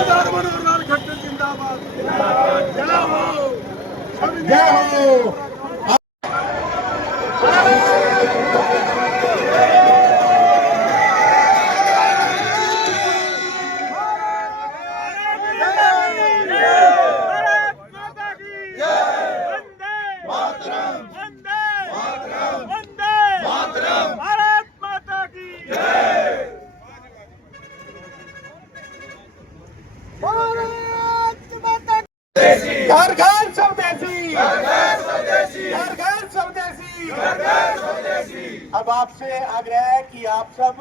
सरदार मनोहर लाल खट्टर जिंदाबाद। जय हो, जय हो। घर घर स्वदेशी, घर घर स्वदेशी। अब आपसे आग्रह है कि आप सब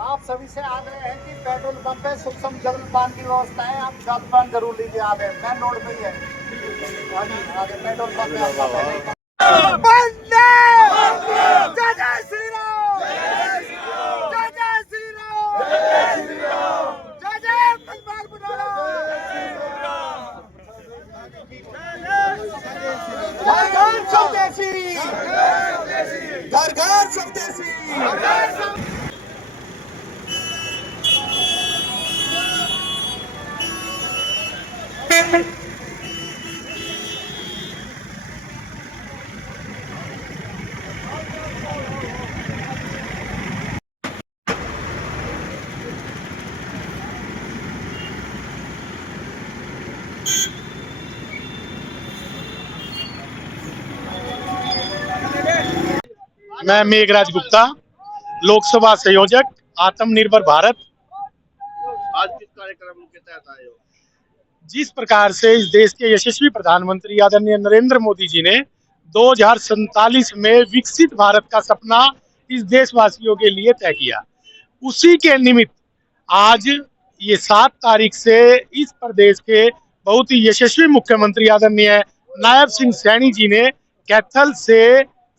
आप सभी से आग्रह है कि पेट्रोल पंप पे सूक्ष्म जलपान की व्यवस्था है, आप जलपान जरूर लीजिए। आगे मेन रोड पे ही है, आगे पेट्रोल पंप पे। वंदे जय जय श्री राम, जय जय श्री राम, जय जय बलवान बुढ़ाना। घर घर स्वदेशी, घर घर स्वदेशी। मैं मेघराज गुप्ता, लोकसभा संयोजक, आत्मनिर्भर भारत। आज किस कार्यक्रम के तहत आए हो? जिस प्रकार से इस देश के यशस्वी प्रधानमंत्री आदरणीय नरेंद्र मोदी जी ने 2047 में विकसित भारत का सपना इस देशवासियों के लिए तय किया, उसी के निमित्त आज ये 7 तारीख से इस प्रदेश के बहुत ही यशस्वी मुख्यमंत्री आदरणीय नायब सिंह सैनी जी ने कैथल से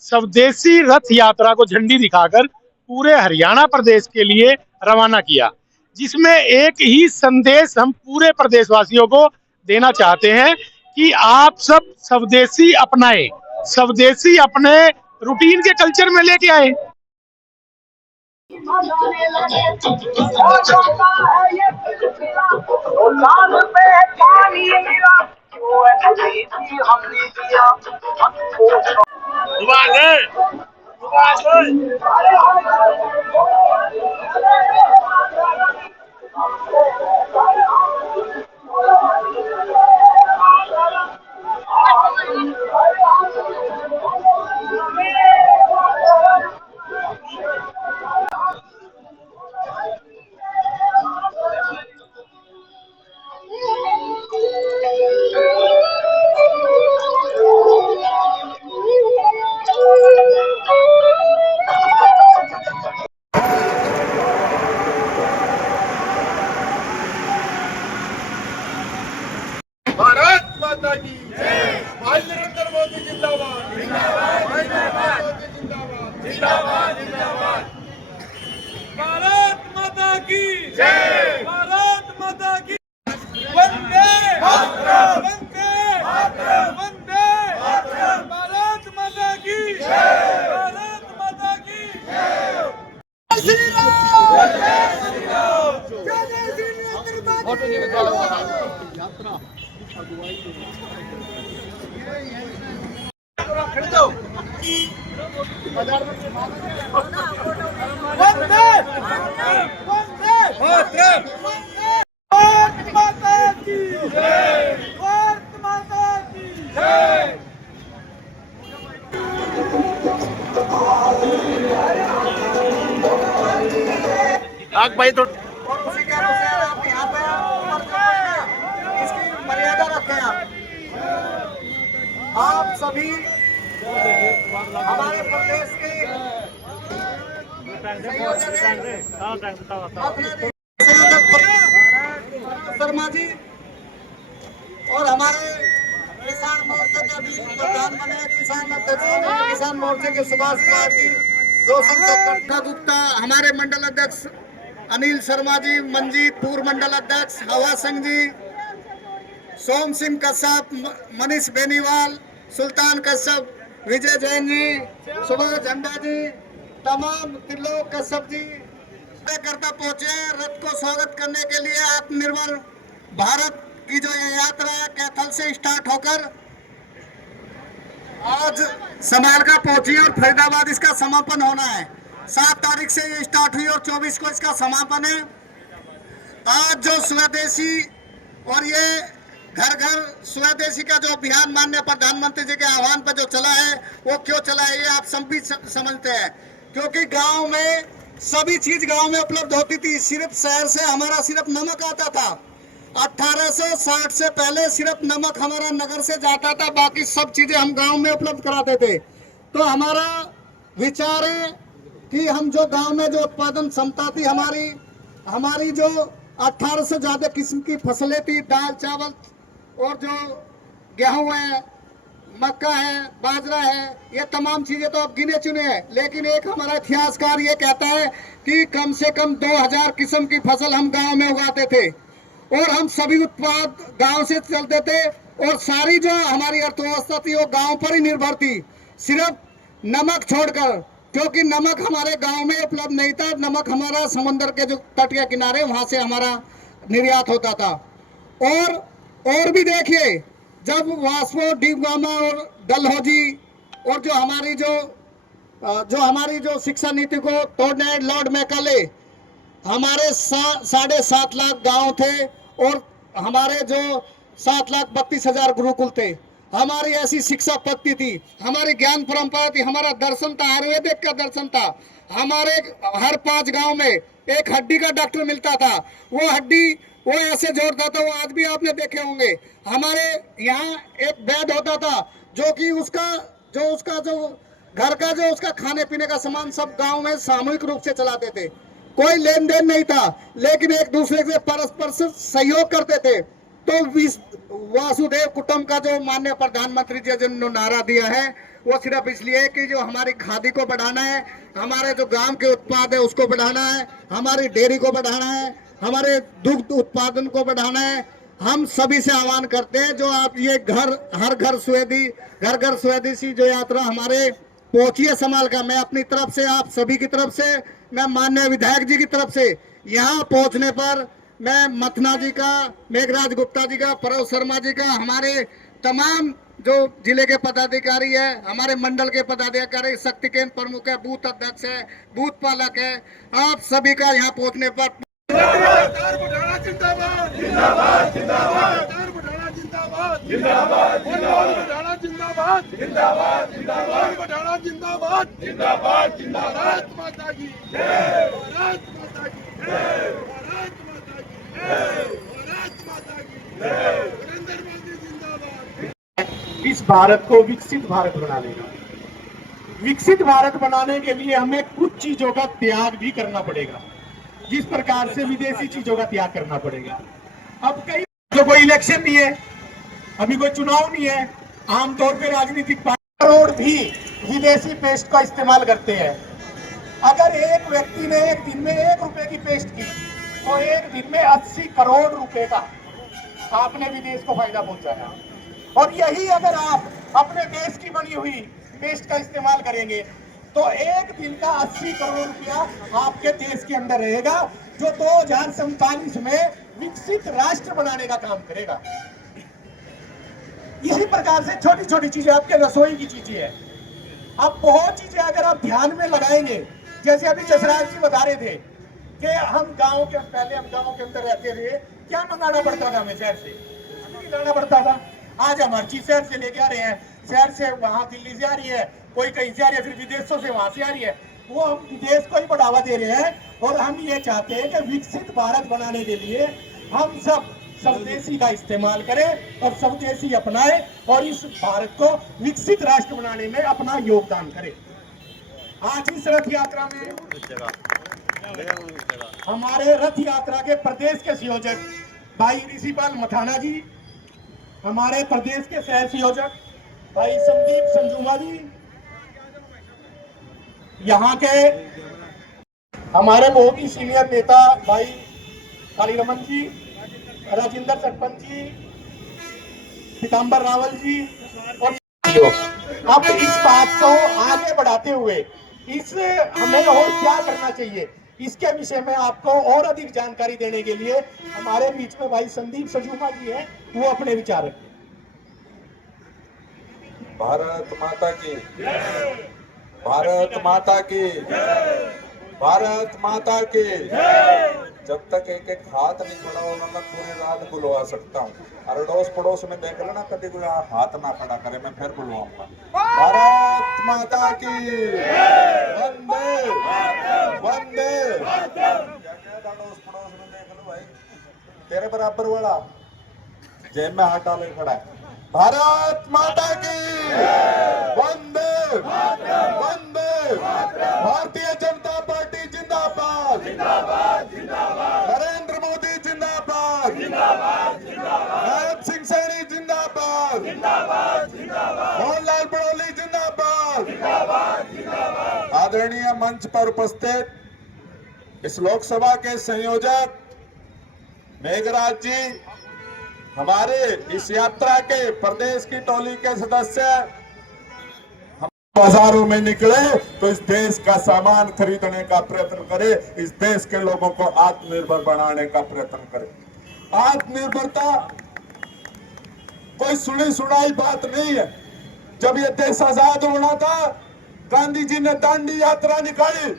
स्वदेशी रथ यात्रा को झंडी दिखाकर पूरे हरियाणा प्रदेश के लिए रवाना किया, जिसमें एक ही संदेश हम पूरे प्रदेशवासियों को देना चाहते हैं कि आप सब स्वदेशी अपनाएं, स्वदेशी अपने रूटीन के कल्चर में लेके आए। भारत माता की जय। भाई नरेंद्र मोदी जिंदाबाद, भाई नरेंद्र मोदी जिंदाबाद, जिंदाबाद जिंदाबाद। भारत माता की जय, भारत माता की। वंदे मातरम, वंदे मातरम, वंदे मातरम। भारत माता की जय, भारत माता की जय। श्री राम, जय श्री राम। जय जय श्री नरेंद्र वंदे वंदे मातरम। भारत माता की जय, भारत माता की जय। आग भाई तो और उसी के अनुसार आप यहाँ पे इसकी मर्यादा रखें। आप सभी हमारे प्रदेश के शर्मा जी और हमारे किसान मोर्चे के भी प्रधान बने किसान अध्यक्ष, किसान मोर्चे के सुभाष कुमार जी, दो संसद गुप्ता, हमारे मंडल अध्यक्ष अनिल शर्मा जी, मंजीत पूर्व मंडल अध्यक्ष, हवा सिंह जी, सोम सिंह कश्यप, मनीष बेनीवाल, सुल्तान कश्यप, विजय जैन जी, सुभाष झंडा जी, तमाम त्रिलोक कश्यप जी, कार्यकर्ता पहुंचे हैं रथ को स्वागत करने के लिए। आत्मनिर्भर भारत की जो ये यात्रा है कैथल से स्टार्ट होकर आज समालका पहुंची और फरीदाबाद इसका समापन होना है। 7 तारीख से ये स्टार्ट हुई और 24 को इसका समापन है। आज जो स्वदेशी और ये घर घर स्वदेशी का जो अभियान माननीय प्रधानमंत्री जी के आह्वान पर जो चला है वो क्यों चला है ये आप सब भी समझते हैं, क्योंकि गांव में सभी चीज गांव में उपलब्ध होती थी। सिर्फ शहर से हमारा सिर्फ नमक आता था। 1860 से पहले सिर्फ नमक हमारा नगर से जाता था, बाकी सब चीजें हम गांव में उपलब्ध कराते थे। तो हमारा विचार है कि हम जो गांव में जो उत्पादन क्षमता थी हमारी जो 18 से ज्यादा किस्म की फसलें थी, दाल चावल और जो गेहूं है, मक्का है, बाजरा है, ये तमाम चीजें तो अब गिने चुने हैं। लेकिन एक हमारा इतिहासकार ये कहता है कि कम से कम 2000 किस्म की फसल हम गांव में उगाते थे और हम सभी उत्पाद गांव से चलते थे और सारी जो हमारी अर्थव्यवस्था थी वो गांव पर ही निर्भर थी, सिर्फ नमक छोड़कर, क्योंकि नमक हमारे गांव में उपलब्ध नहीं था। नमक हमारा समुद्र के जो तट के किनारे वहां से हमारा निर्यात होता था। और भी देखिए, जब वास्को डिगामा और डलहौजी और जो हमारी जो शिक्षा नीति को तोड़ने लॉर्ड मैकाले, हमारे 7.5 लाख गांव थे और हमारे जो 7,32,000 गुरुकुल थे। हमारी ऐसी शिक्षा पद्धति थी, हमारी ज्ञान परंपरा थी, हमारा दर्शन था, आयुर्वेदिक का दर्शन था। हमारे हर 5 गांव में एक हड्डी का डॉक्टर मिलता था। वो हड्डी वो ऐसे जोड़ता था, वो आज भी आपने देखे होंगे। हमारे यहाँ एक वैद्य होता था जो कि उसका घर का जो उसका खाने पीने का सामान सब गांव में सामूहिक रूप से चलाते थे। कोई लेन देन नहीं था, लेकिन एक दूसरे से परस्पर से सहयोग करते थे। तो वासुदेव कुटुंब का जो माननीय प्रधानमंत्री जी ने नारा दिया है वो सिर्फ इसलिए कि जो हमारी खादी को बढ़ाना है, हमारे जो गांव के उत्पाद है उसको बढ़ाना है, हमारी डेयरी को बढ़ाना है, हमारे दुग्ध उत्पादन को बढ़ाना है। हम सभी से आह्वान करते हैं जो आप ये हर घर स्वदेशी जो यात्रा हमारे पहुंची है समालका, मैं अपनी तरफ से आप सभी की तरफ से, मैं माननीय विधायक जी की तरफ से यहाँ पहुंचने पर मैं मथना जी का, मेघराज गुप्ता जी का, परव शर्मा जी का, हमारे तमाम जो जिले के पदाधिकारी है, हमारे मंडल के पदाधिकारी, शक्ति केंद्र प्रमुख है, बूथ अध्यक्ष है, बूथ पालक है, आप सभी का यहाँ पहुंचने पर जिंदाबाद जिंदाबाद जिंदाबाद जिंदाबाद जिंदाबाद जिंदाबाद जिंदाबाद जिंदाबाद जिंदाबाद जिंदाबाद जिंदाबाद जिंदाबाद माता की जय, भारत माता की जय, भारत माता की जय, भारत माता की जय, नरेंद्र मोदी जिंदाबाद। इस भारत को विकसित भारत बनाने का, विकसित भारत बनाने के लिए हमें कुछ चीजों का त्याग भी करना पड़ेगा, जिस प्रकार से विदेशी चीजों का त्याग करना पड़ेगा। अब कई जो कोई इलेक्शन नहीं है, अभी कोई चुनाव नहीं है, आमतौर पे राजनीतिक करोड़ भी विदेशी पेस्ट का इस्तेमाल करते हैं। अगर एक व्यक्ति ने एक दिन में 1 रुपए की पेस्ट की तो एक दिन में 80 करोड़ रुपए का आपने विदेश को फायदा पहुंचाया। और यही अगर आप अपने देश की बनी हुई पेस्ट का इस्तेमाल करेंगे तो एक दिन का 80 करोड़ रुपया आपके देश के अंदर रहेगा, जो 2047 में विकसित राष्ट्र बनाने का काम करेगा। इसी प्रकार से छोटी छोटी चीजें आपके रसोई की चीजें हैं। अब बहुत चीजें अगर आप ध्यान में लगाएंगे, जैसे अभी जसराज जी बता रहे थे कि पहले हम गाँव के अंदर रहते रहे, क्या मंगाना पड़ता था हमें शहर से, लाना पड़ता था। आज हम हर चीज शहर से लेके आ रहे हैं, शहर से वहां दिल्ली से आ रही है, कोई कहीं से आ रही है, फिर विदेशों से वहां से आ रही है। वो हम विदेश को ही बढ़ावा दे रहे हैं और हम ये चाहते हैं कि विकसित भारत बनाने के लिए हम सब स्वदेशी का इस्तेमाल करें और स्वदेशी अपनाएं और इस भारत को विकसित राष्ट्र बनाने में अपना योगदान करें। आज इस रथ यात्रा में हमारे रथ यात्रा के प्रदेश के संयोजक भाई ऋषिपाल मथाना जी, हमारे प्रदेश के सह संयोजक भाई संदीप संजुमा जी, यहाँ के हमारे बहुत ही सीनियर नेता भाई कालीरमन जी, राजेंद्र सरपंच जी, पीताम्बर रावल जी और अब इस बात को आगे बढ़ाते हुए हमें और क्या करना चाहिए, इसके विषय में आपको और अधिक जानकारी देने के लिए हमारे बीच में भाई संदीप सजूमा जी हैं, वो अपने विचार रखें। भारत माता की, भारत माता की, भारत माता की। जब तक एक एक हाथ नहीं खड़ा होगा मैं पूरी रात बुलवा सकता हूँ। अड़ोस पड़ोस में देख लेना, कभी कोई हाथ ना खड़ा करे मैं फिर बुलवाऊंगा। भारत माता की, वंदे वंदे। अड़ोस पड़ोस में देख लो भाई, तेरे बराबर वाला जेब में हाथ डाले खड़ा है। भारत माता की, वंदे वंदे। भारतीय जनता पार्टी जिंदाबाद, नरेंद्र मोदी जिंदाबाद, नायब सिंह सैनी जिंदाबाद, मोहनलाल बड़ौली जिंदाबाद। आदरणीय मंच पर उपस्थित इस लोकसभा के संयोजक मेघराज जी, हमारे इस यात्रा के प्रदेश की टोली के सदस्य, हम बाजारों में निकले तो इस देश का सामान खरीदने का प्रयत्न करें, इस देश के लोगों को आत्मनिर्भर बनाने का प्रयत्न करें। आत्मनिर्भरता कोई सुनी सुनाई बात नहीं है। जब ये देश आजाद होना था, गांधी जी ने दांडी यात्रा निकाली,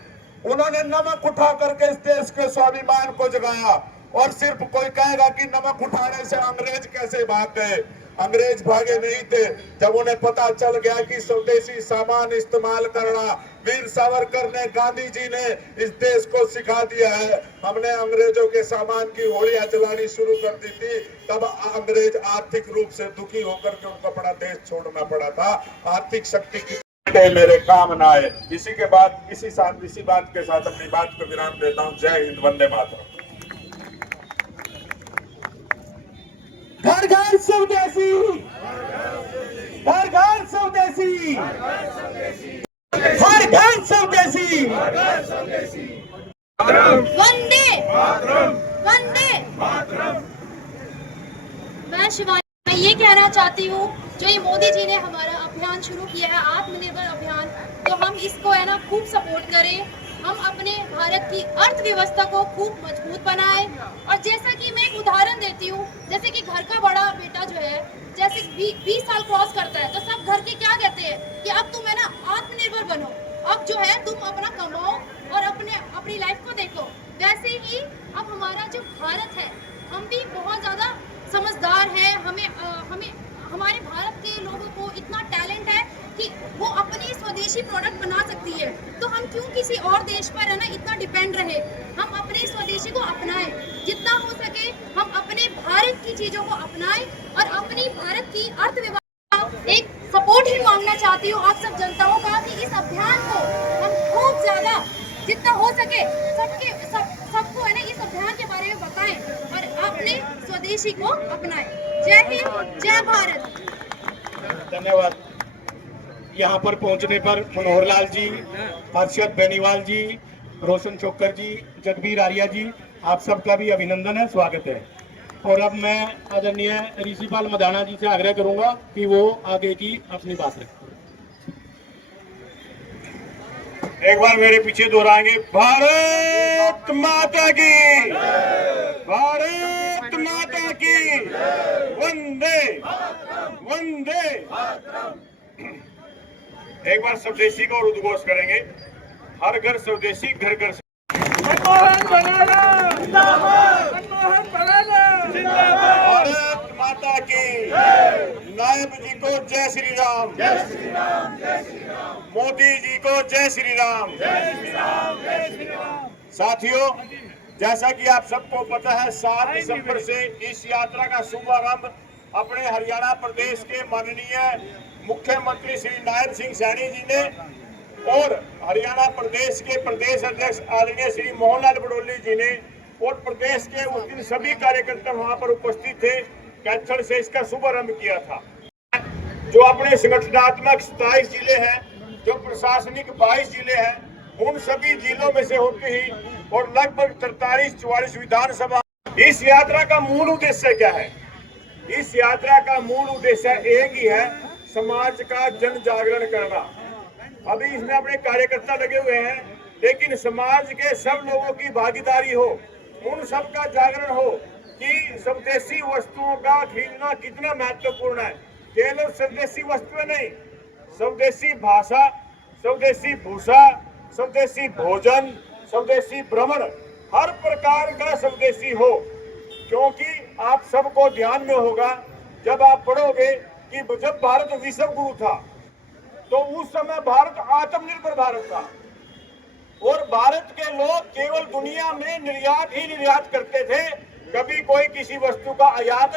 उन्होंने नमक उठा करके इस देश के स्वाभिमान को जगाया। और सिर्फ कोई कहेगा कि नमक उठाने से अंग्रेज कैसे भाग गए, अंग्रेज भागे नहीं थे। जब उन्हें पता चल गया कि स्वदेशी सामान इस्तेमाल करना वीर सावरकर ने, गांधी जी ने इस देश को सिखा दिया है। हमने अंग्रेजों के सामान की होलियां जलानी शुरू कर दी थी, तब अंग्रेज आर्थिक रूप से दुखी होकर के उनको अपना देश छोड़ना पड़ा था। आर्थिक शक्ति की मेरे काम ना आए। इसी बात के साथ अपनी बात को विराम देता हूँ। जय हिंद, वंदे मातरम। घर घर स्वदेशी, घर घर स्वदेशी, हर घर स्वदेशी। वंदे वंदे। मैं शिवानी, मैं ये कहना चाहती हूँ, जो ये मोदी जी ने हमारा अभियान शुरू किया है, आत्मनिर्भर अभियान, तो हम इसको है ना खूब सपोर्ट करें। हम अपने भारत की अर्थव्यवस्था को खूब मजबूत बनाएं। और जैसा कि मैं एक उदाहरण देती हूँ, जैसे कि घर का बड़ा बेटा जो है, जैसे 20 साल क्रॉस करता है तो सब घर के क्या कहते हैं कि अब तुम है ना आत्मनिर्भर बनो, अब जो है तुम अपना कमाओ और अपनी लाइफ को देखो। वैसे ही अब हमारा जो भारत है, हम भी बहुत ज़्यादा समझदार है। हमें हमारे भारत के लोगों को इतना टैलेंट है कि वो अपनी स्वदेशी प्रोडक्ट बना सकती है। तो हम क्यों किसी और देश पर है ना इतना डिपेंड रहे। हम अपने स्वदेशी को अपनाएं, जितना हो सके हम अपने भारत की चीज़ों को अपनाएं और अपनी भारत की अर्थव्यवस्था एक सपोर्ट ही मांगना चाहती हूँ आप सब जनताओं का कि इस अभियान को हम खूब ज़्यादा जितना हो सके सबको है ना इस अभियान के बारे में बताएं और अपने स्वदेशी को अपनाएं। जय हिंद, जय भारत। धन्यवाद। यहाँ पर पहुँचने पर मनोहर लाल जी, हर्षद बेनीवाल जी, रोशन चोकर जी, जगबीर आर्या जी, आप सबका भी अभिनंदन है, स्वागत है। और अब मैं आदरणीय ऋषिपाल मदाना जी से आग्रह करूंगा कि वो आगे की अपनी बात रखें। एक बार मेरे पीछे दोहराएंगे, भारत माता की, भारत माता की, वंदे वंदे। एक बार स्वदेशी को उद्घोष करेंगे, हर घर स्वदेशी, घर घर भारत माता की। नायब जी को जय श्री राम, जय श्री राम, जय श्री राम। मोदी जी को जय श्री राम, जय श्री राम, जय श्री राम। साथियों, जैसा कि आप सबको पता है, 7 दिसंबर से इस यात्रा का शुभारंभ अपने हरियाणा प्रदेश के माननीय मुख्यमंत्री श्री नायब सिंह सैनी जी ने और हरियाणा प्रदेश के प्रदेश अध्यक्ष आदरणीय श्री मोहनलाल बड़ौली जी ने और प्रदेश के उस दिन सभी कार्यकर्ता वहां पर उपस्थित थे, कैथल से इसका शुभारंभ किया था। जो अपने संगठनात्मक 27 जिले हैं, जो प्रशासनिक 22 जिले हैं, उन सभी जिलों में से होते ही और लगभग 43-44 विधानसभा। इस यात्रा का मूल उद्देश्य क्या है? इस यात्रा का मूल उद्देश्य एक ही है, समाज का जन जागरण करना। अभी इसमें अपने कार्यकर्ता लगे हुए हैं, लेकिन समाज के सब लोगों की भागीदारी हो, उन सब का जागरण हो कि स्वदेशी वस्तुओं का खरीदना कितना महत्वपूर्ण है। केवल स्वदेशी वस्तुएं नहीं, स्वदेशी भाषा, स्वदेशी भूषा, स्वदेशी भोजन, स्वदेशी भ्रमण, हर प्रकार का स्वदेशी हो। क्योंकि आप सबको ध्यान में होगा, जब आप पढ़ोगे कि जब भारत विश्व गुरु था तो उस समय भारत आत्मनिर्भर भारत था और भारत के लोग केवल दुनिया में निर्यात ही निर्यात करते थे, कभी कोई किसी वस्तु का आयात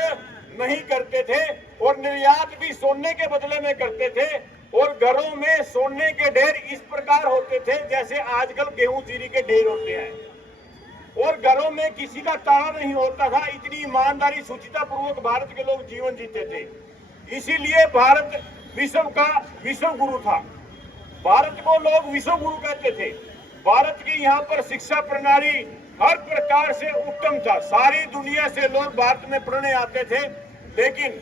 नहीं करते थे और निर्यात भी सोने के बदले में करते थे। और घरों में सोने के ढेर इस प्रकार होते थे जैसे आजकल गेहूं जीरी के ढेर होते हैं और घरों में किसी का ताला नहीं होता था। इतनी ईमानदारी शुचिता पूर्वक भारत के लोग जीवन जीते थे। इसीलिए भारत विश्व का विश्व गुरु था। भारत को लोग विश्व गुरु कहते थे। भारत की यहाँ पर शिक्षा प्रणाली हर प्रकार से उत्तम था। सारी दुनिया से लोग भारत में पढ़ने आते थे, लेकिन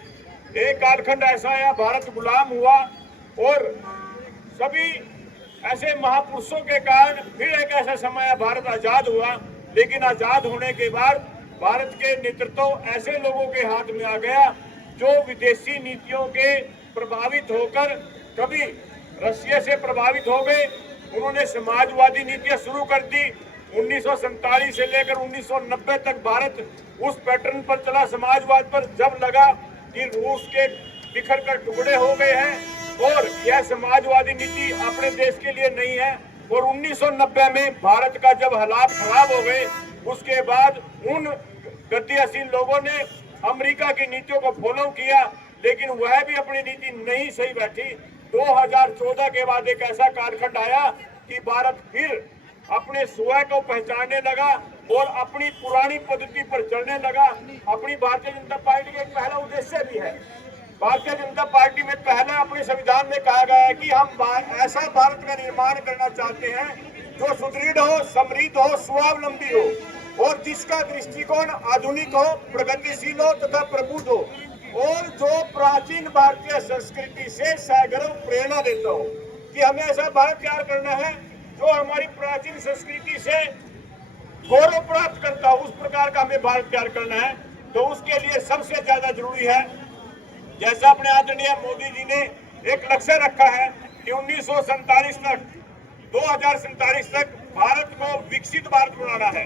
एक कालखंड ऐसा आया, भारत गुलाम हुआ और सभी ऐसे महापुरुषों के कारण फिर एक ऐसा समय आया, भारत आजाद हुआ। लेकिन आजाद होने के बाद भारत के नेतृत्व ऐसे लोगों के हाथ में आ गया जो विदेशी नीतियों के प्रभावित होकर कभी रशिया से प्रभावित हो गए। उन्होंने समाजवादी नीतियां शुरू कर दी। 1947 से लेकर 1990 तक भारत उस पैटर्न पर चला समाजवाद पर। जब लगा कि रूस के बिखर कर टुकड़े हो गए हैं और यह समाजवादी नीति अपने देश के लिए नहीं है, और 1990 में भारत का जब हालात खराब हो गए, उसके बाद उन गद्दीशील लोगों ने अमेरिका की नीतियों को फॉलो किया, लेकिन वह भी अपनी नीति नहीं सही बैठी। 2014 के बाद एक ऐसा कालखंड आया कि भारत फिर अपने स्वयं को पहचानने लगा और अपनी पुरानी पद्धति पर चलने लगा। अपनी भारतीय जनता पार्टी का एक पहला उद्देश्य भी है। भारतीय जनता पार्टी में पहला अपने संविधान में कहा गया है कि हम ऐसा भारत का निर्माण करना चाहते हैं जो सुदृढ़ हो, समृद्ध हो, स्वावलंबी हो और जिसका दृष्टिकोण आधुनिक हो, प्रगतिशील हो तथा प्रबुद्ध हो और जो प्राचीन भारतीय संस्कृति से सगर्व प्रेरणा देता हो। कि हमें ऐसा भारत तैयार करना है जो हमारी प्राचीन संस्कृति से गौरव प्राप्त करता हो, उस प्रकार का हमें भारत तैयार करना है। तो उसके लिए सबसे ज्यादा जरूरी है, जैसा अपने आदरणीय मोदी जी ने एक लक्ष्य रखा है कि 1947 तक 2047 तक भारत को विकसित भारत बनाना है।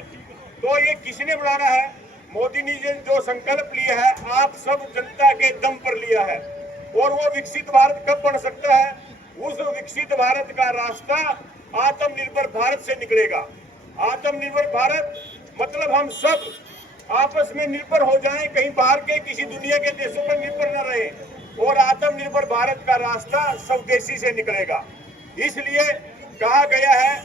तो ये किसने बनाना है? मोदी ने जो संकल्प लिया है, आप सब जनता के दम पर लिया है। और वो विकसित भारत कब बन सकता है? उस विकसित भारत का रास्ता आत्मनिर्भर भारत से निकलेगा। आत्मनिर्भर भारत मतलब हम सब आपस में निर्भर हो जाएं, कहीं बाहर के किसी दुनिया के देशों पर निर्भर न रहे। और आत्मनिर्भर भारत का रास्ता स्वदेशी से निकलेगा। इसलिए कहा गया है